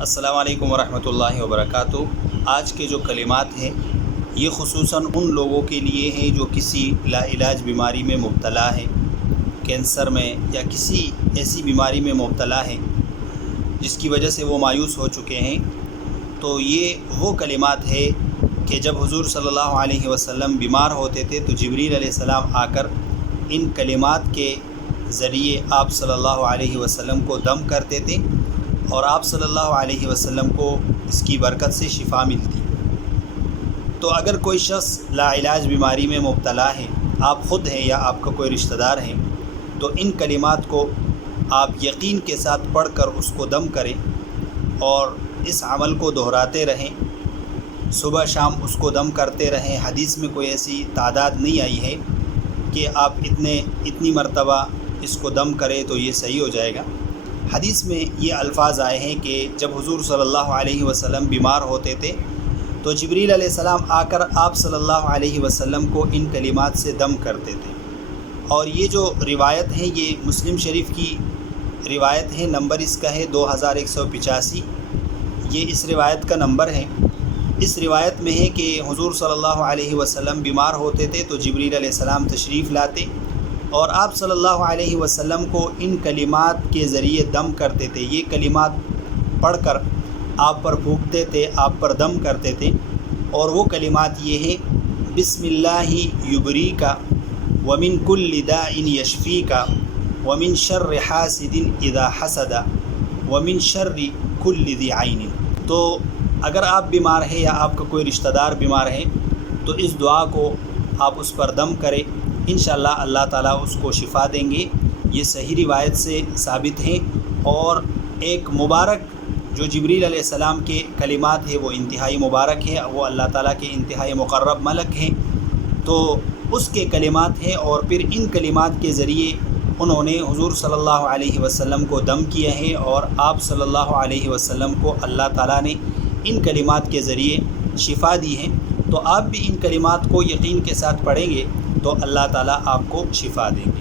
السلام علیکم ورحمۃ اللہ وبرکاتہ۔ آج کے جو کلمات ہیں یہ خصوصاً ان لوگوں کے لیے ہیں جو کسی لا علاج بیماری میں مبتلا ہیں، کینسر میں یا کسی ایسی بیماری میں مبتلا ہیں جس کی وجہ سے وہ مایوس ہو چکے ہیں۔ تو یہ وہ کلمات ہے کہ جب حضور صلی اللہ علیہ وسلم بیمار ہوتے تھے تو جبریل علیہ السلام آ کر ان کلمات کے ذریعے آپ صلی اللہ علیہ وسلم کو دم کرتے تھے اور آپ صلی اللہ علیہ وسلم کو اس کی برکت سے شفا ملتی۔ تو اگر کوئی شخص لا علاج بیماری میں مبتلا ہے، آپ خود ہیں یا آپ کا کوئی رشتہ دار ہے، تو ان کلمات کو آپ یقین کے ساتھ پڑھ کر اس کو دم کریں اور اس عمل کو دہراتے رہیں، صبح شام اس کو دم کرتے رہیں۔ حدیث میں کوئی ایسی تعداد نہیں آئی ہے کہ آپ اتنی مرتبہ اس کو دم کریں تو یہ صحیح ہو جائے گا۔ حدیث میں یہ الفاظ آئے ہیں کہ جب حضور صلی اللہ علیہ وسلم بیمار ہوتے تھے تو جبریل علیہ السلام آ کر آپ صلی اللہ علیہ وسلم کو ان کلمات سے دم کرتے تھے۔ اور یہ جو روایت ہے یہ مسلم شریف کی روایت ہے، نمبر اس کا ہے 2185، یہ اس روایت کا نمبر ہے۔ اس روایت میں ہے کہ حضور صلی اللہ علیہ وسلم بیمار ہوتے تھے تو جبریل علیہ السلام تشریف لاتے اور آپ صلی اللہ علیہ وسلم کو ان کلمات کے ذریعے دم کرتے تھے۔ یہ کلمات پڑھ کر آپ پر پھونکتے تھے، آپ پر دم کرتے تھے، اور وہ کلمات یہ ہیں: بسم اللہ یبریک ومن کل داء یشفیک ومن شر حاسد اذا حسد ومن شر کل ذی عین۔ تو اگر آپ بیمار ہیں یا آپ کا کوئی رشتہ دار بیمار ہے تو اس دعا کو آپ اس پر دم کریں، انشاءاللہ اللہ تعالیٰ اس کو شفا دیں گے۔ یہ صحیح روایت سے ثابت ہے، اور ایک مبارک جو جبریل علیہ السلام کے کلمات ہیں وہ انتہائی مبارک ہے، وہ اللہ تعالیٰ کے انتہائی مقرب ملک ہیں، تو اس کے کلمات ہیں، اور پھر ان کلمات کے ذریعے انہوں نے حضور صلی اللہ علیہ وسلم کو دم کیا ہے، اور آپ صلی اللہ علیہ وسلم کو اللہ تعالیٰ نے ان کلمات کے ذریعے شفا دی ہے۔ تو آپ بھی ان کلمات کو یقین کے ساتھ پڑھیں گے تو اللہ تعالیٰ آپ کو شفا دیں گے۔